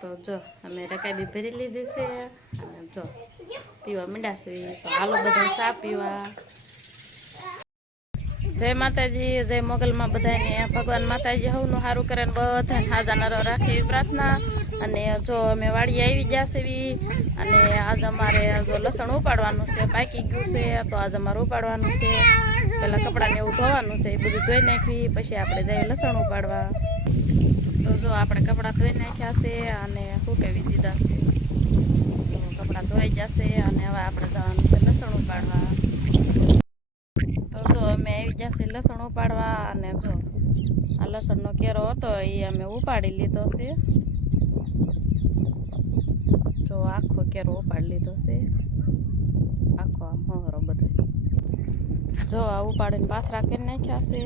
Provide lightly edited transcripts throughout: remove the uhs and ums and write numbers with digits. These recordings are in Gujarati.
તો જો અમે રકાઈ બી ભરી લીધી છે અને જો પીવા માંડ્યા છે. તો હાલો બધા ચા પીવા. જય માતાજી, જય મોગલમાં બધાને ભગવાન માતાજી હવનું સારું કરે ને બધાને હાજા નરો રાખે એવી પ્રાર્થના. અને જો અમે વાડીએ આવી ગયા છે અને આજ અમારે જો લસણ ઉપાડવાનું છે, પાકી ગયું છે તો આજ અમારે ઉપાડવાનું છે. પેલા કપડાને એવું ધોવાનું છે, એ બધું ધોઈ નાખવી પછી આપણે જઈએ લસણ ઉપાડવા. તો જો આપણે કપડાં ધોઈ નાખ્યા છે અને સુકાવી દીધા છે. જો કપડાં ધોઈ જશે અને હવે આપણે જવાનું છે લસણ ઉપાડવા. તો જો અમે આવી જશે લસણ ઉપાડવા અને જો આ લસણનો કેરો હતો એ અમે ઉપાડી લીધો છે. જો આખો કેરો ઉપાડી લીધો છે, આખો આમ હોરો બધો. જો આ ઉપાડીને પાથરા કરી નાખ્યા છે.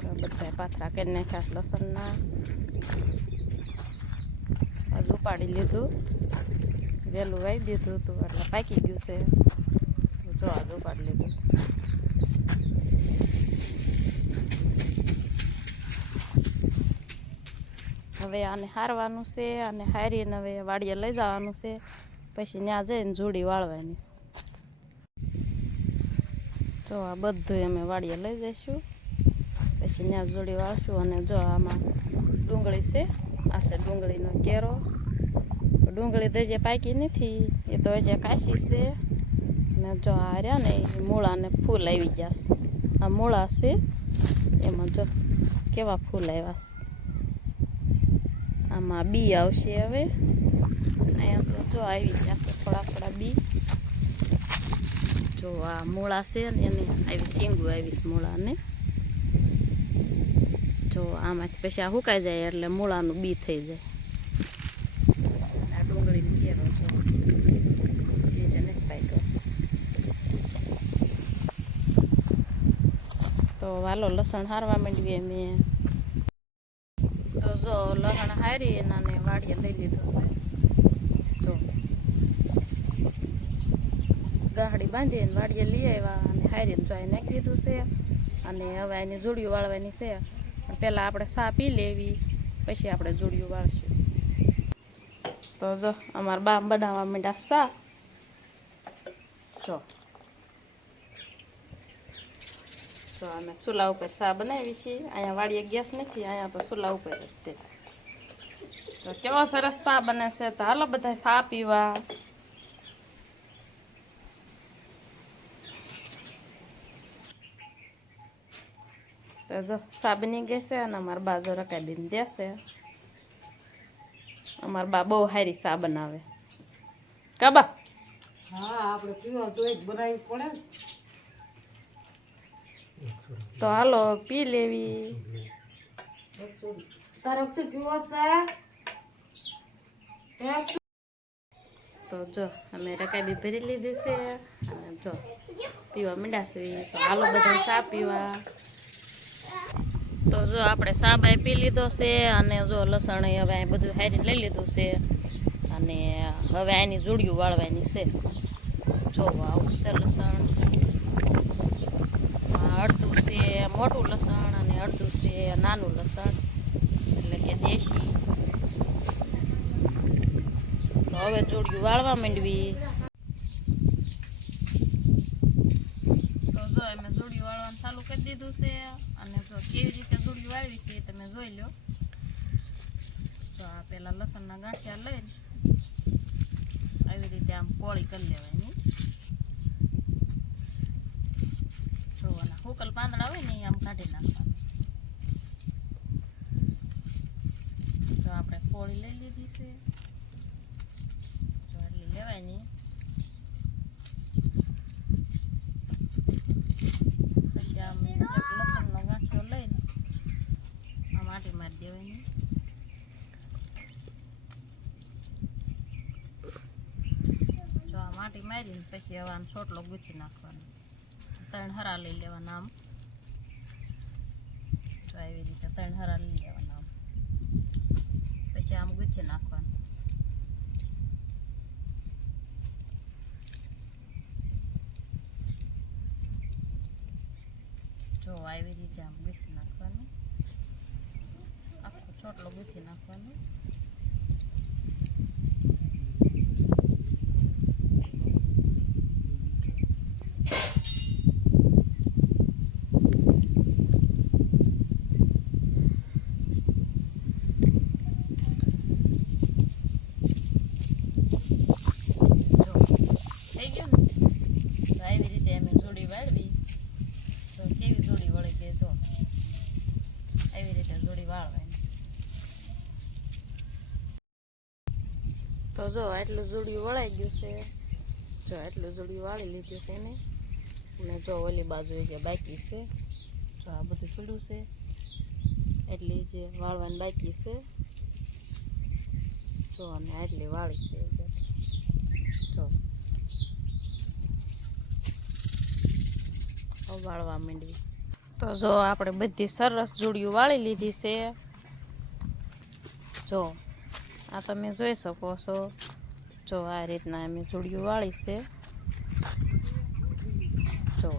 જો બધા પાથરા કરી નાખ્યા છે લસણના. આજ ઉપાડી લીધું, વહેલું વાવી દીધું હતું એટલે પાકી ગયું છે. જો આજ ઉપાડી લીધું. હવે આને હારવાનું છે અને હારીને હવે વાડીએ લઈ જવાનું છે. પછી ત્યાં જઈને જોડી વાળવાની છે. જો આ બધું અમે વાડીએ લઈ જઈશું, પછી ત્યાં જોડી વાળશું. અને જો આમાં ડુંગળી છે, આ છે ડુંગળીનો કેરો. ડુંગળી તો જે પાકી નથી, એ તો હજી કાશી છે. ને જો આ રહ્યા ને એ મૂળાને ફૂલ આવી ગયા છે. આ મૂળા છે એમાં જો કેવા ફૂલ આવ્યા છે. આમાં બી આવશે હવે. અહીંયા તો જો આવી ગયા છે થોડા થોડા બી. જો આ મૂળા છે ને એને આવી સીંગું આવીશ મૂળાને. જો આમાંથી પછી આ સુકાઈ જાય એટલે મૂળાનું બી થઈ જાય. આ ડુંગળીનો કેરો જો એ જ નથી પાક્યો. તો વાલો લસણ હારવા માંડવીએ મેં. તો જો લસણ હારી અને વાડીએ લઈ લીધું છે. જો ગાહડી બાંધીને વાડીએ લઈ આવ્યા અને હારીને જો અહીં નાખી દીધું છે. અને હવે એની જોડીઓ વાળવાની છે. પહેલાં આપણે સા પી લેવી, પછી આપણે જોડીઓ વાળશું. તો જો અમારા બા બનાવવા માંડ્યા સા. જો જો અમે ચૂલા ઉપર સા બનાવી છીએ. અહીંયા વાડીએ ગેસ નથી, અહીંયા તો ચૂલા ઉપર જ તે. તો કેવો સરસ સા બને છે. તો હાલો બધા સા પીવા. તો જો સા બની ગઈ છે અને અમારા બા જો રકાબીને દેશે. અમારા બા બહુ સારી સા બનાવે. કાબા? હા, આપણે પીવા જોઈએ બનાવી પડે. તો હાલો પી લેવી. તારે શું પીવો છે? તો જો અમે રકાઈ બી ભરી લીધી છે અને જો પીવા માંડ્યા છે. તો હાલો બધા ચા પીવા. તો જો આપણે ચા બાય પી લીધો છે અને જો લસણ હવે અહીં બધું હારીને લઈ લીધું છે. અને હવે આની જોડિયું વાળવાની છે. જો આવું છે લસણ. અડધું છે મોટું લસણ અને અડધું છે નાનું લસણ, એટલે કે દેશી. તો હવે જોડિયું વાળવા માંડવી. તો જો અમે જોડિયું વાળવાનું ચાલુ કરી દીધું છે. અને જો કેવી રીતે જોડિયું વાળવી છે તમે જોઈ લો. તો આ પેલા લસણના ગાંઠિયા લઈને આવી રીતે આમ પોળી કરી લેવાની. જો આના હુકલ પાંદડા હોય ને એ આમ કાઢી નાખવાનું. તો આપણે પોળી લઈ લીધી છે. જો એટલી લેવાની. પછી આમ લસણનો ગાંઠિયો લઈને આમ આટી મારી દેવાની. જો આ માટી મારીને પછી હવે આમ છોટલો ગૂંથી નાખવાનો. 3 હરા લઈ લેવાના આમ. તો આવી રીતે 3 હરા લઈ લેવાના આમ. પછી આમ ગૂંથી નાખવાનું. જો આવી રીતે આમ ગૂંથી નાખવાનું. આખો છોટલો ગુથી નાખવાનું. થઈ ગયું ને તો આવી રીતે અમે જોડી વાળવી તો કેવી જોડી વળી ગઈ જો આવી રીતે જોડી વાળવાની. તો જો આટલું જોડી વળાઈ ગયું છે. જો આટલું જોડી વાળી લીધું છે ને અને જો ઓલી બાજુ જે બાકી છે જો આ બધું પીળું છે એટલી જે વાળવાની બાકી છે. જો અને આટલી વાળી છે જો વાળવા માંડવી. તો જો આપણે બધી સરસ જોડીઓ વાળી લીધી છે. જો આ તમે જોઈ શકો છો. જો આ રીતના અમે જોડીઓ વાળી છે. જો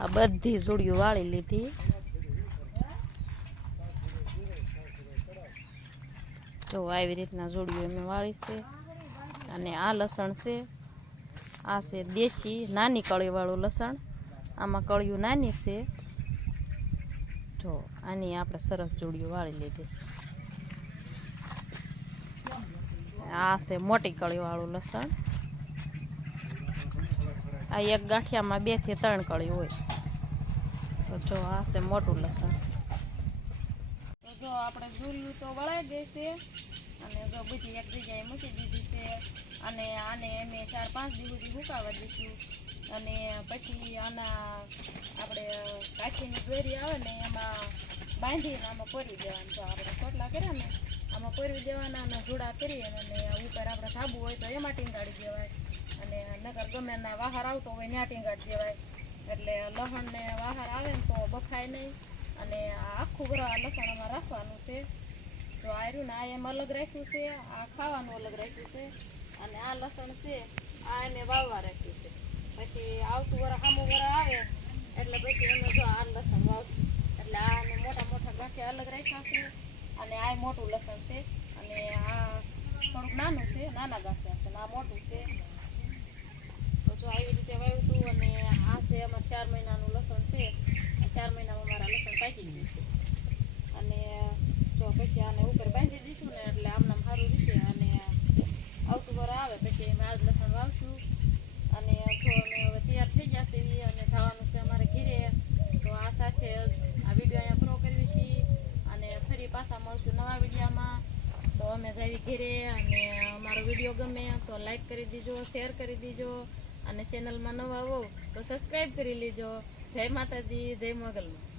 આ બધી જોડીઓ વાળી લીધી. જો આવી રીતના જોડીઓ અમે વાળી છે. અને આ લસણ છે આ છે દેશી નાની કળીવાળું લસણ. આમાં કળિયું નાની છે. જો આની આપણે સરસ જોડીઓ વાળી લીધી છે. આ છે મોટી કળીવાળું લસણ. આ એક ગાંઠિયામાં 2 થી 3 કળી હોય. તો જો આ છે મોટું લસણ. તો જો આપણે જોડીઓ તો વળાઈ ગઈ છે અને જો બધી એક જગ્યાએ મૂકી દીધી છે. અને આને અમે 4-5 દિવસ સુધી સુકાવા દઈશું. અને પછી આના આપણે કાચીની દોરી આવે ને એમાં બાંધીને આમાં પોરવી દેવાનું. તો આપણે ખોટલા કર્યા ને આમાં પોરવી દેવાના અને જોડા કરી અને ઉપર આપણે ધાબુ હોય તો એમાં ટીંગાડી દેવાય. અને નકર ગમે ના વાહાર આવતો હોય ત્યાં ટીંગાડી દેવાય. એટલે લસણને વાહાર આવે ને તો બફાય નહીં. અને આખું વરા લસણ આમાં રાખવાનું છે. જો આર્યું ને આ એમ અલગ રાખ્યું છે. આ ખાવાનું અલગ રાખ્યું છે. અને આ લસણ છે આ એને વાવવા રાખ્યું છે. પછી આવતું વરા સામું વરા આવે એટલે પછી અમે જો આ લસણ વાવશું. એટલે આને મોટા મોટા ગાંઠિયા અલગ રાખ્યા છે. અને આ મોટું લસણ છે. અને આ થોડુંક નાનું છે, નાના ગાંઠિયા છે. આ મોટું છે. તો જો આવી રીતે વાવ્યું હતું. અને આ છે અમારે 4 મહિનાનું લસણ છે. 4 મહિનામાં મારા લસણ પાકી ગયું છે. અને જો પછી આને ઉપર બાંધી દઈશું ને એટલે આમનામ સારું રહેશે. અને આવતું વર આવે પછી અમે આજ લસણ વાવશું. અને જો અમે હવે તૈયાર થઈ જશે અને જવાનું છે અમારે ઘીરે. તો આ સાથે આ વિડીયો અહીંયા પૂરો કરવી છીએ. અને ફરી પાછા મળશું નવા વિડીયોમાં. તો અમે જાવી ઘીરે. અને અમારો વિડીયો ગમે તો લાઈક કરી દીજો, શેર કરી દીજો. અને ચેનલમાં નવા આવો તો સબસ્ક્રાઈબ કરી લેજો. જય માતાજી, જય મોગલમાં.